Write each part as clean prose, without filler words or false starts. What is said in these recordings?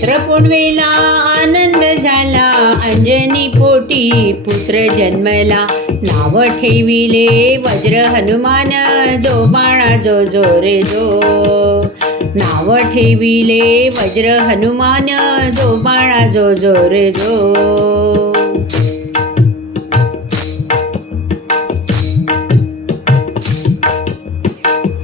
पुत्र पुनवेला आनंद झाला, अंजनी पोटी पुत्र जन्मला. नाव ठेविले वज्र हनुमान, जो बाळा जो जो रे जो. नाव ठेविले वज्र हनुमान, जो बाळा जो जो रे जो.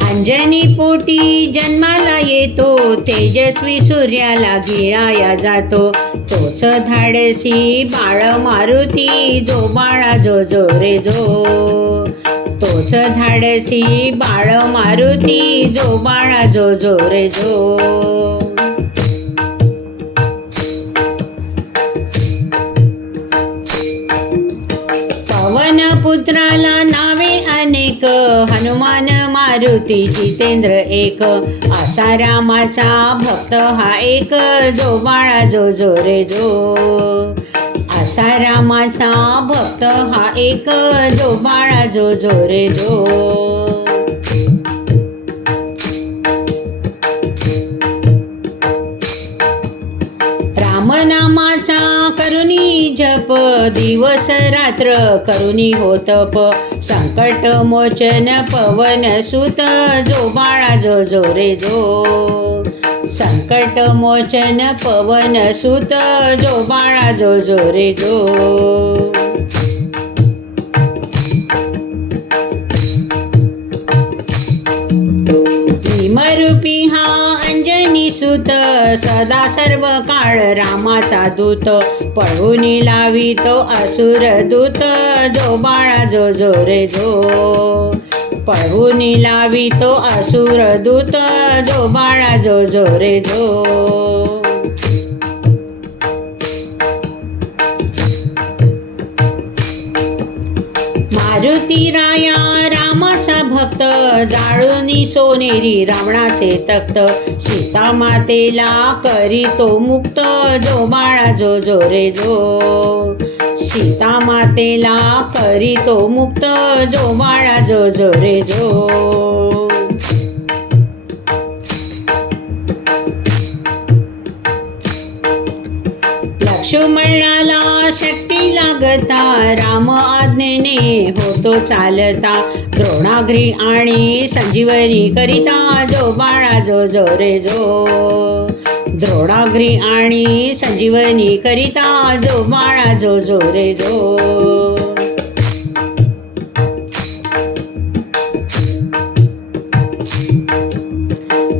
अंजनी पोटी जन्माला येतो, तेजस्वी सूर्याला गिळाया जातो. तोच धाडसी बाळ मारुती, जो बाळा जो जो रे जो. तोच धाडसी बाळ मारुती, जो बाळा जो जो रे जो. पवन पुत्राला नावे अनेक, हनुमान मारुती जितेंद्र एक. असा रामाचा भक्त हा एक, जो बाळा जो जो रे जो. असा रामाचा भक्त हा एक, जो बाळा जो जो रे जो. रामनामाचा करुणी जप, दिवस रात्र करुणी होतप. संकट मोचन पवन सुत, जो बाळा जो जो रे जो. संकट मोचन पवन सुत, जो बाळा जो जो रे जो. भीमरूपी हा अंजनी सुत, सदा सर्व काळ रामाचा दूत. पळवून लावितो असुर दूत, जो बाळा जो जो रे जो. पळवून लावितो असुर दूत, जो बाळा जो जो रे जो. मारुती राया रामाचा भक्त, जाळूनी सोनेरी रावणाचे तख्त. सीता मातेला करीतो मुक्त, जो बाळा जो जो रे जो. सीता मातेला करीतो मुक्त, जो बाळा जो जो रे जो. लक्ष्मणाला शक्ती लागता, राम आज्ञेने होतो चालता. द्रोणाग्री आणि संजीवनी करिता, जो बाळा जो जो रे जो. द्रोणाग्री आणि संजीवनी करिता, जो बाळा जो जो रे जो.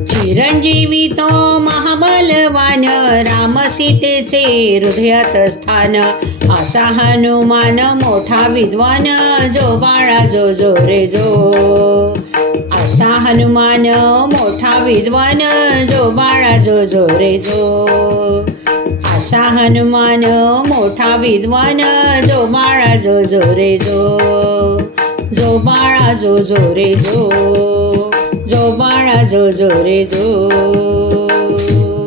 चिरंजीवी तो महाबलवान, राम सीतेचे हृदयात स्थान. असा हनुमान मोठा विद्वान, जो बाळा जो जो रे जो. असा हनुमान मोठा विद्वान, जो बाळा जो जो रे जो. असा हनुमान मोठा विद्वान, जो बाळा जो जो रे जो. जो बाळा जो जो रे जो. जो बाळा जो जो रे जो.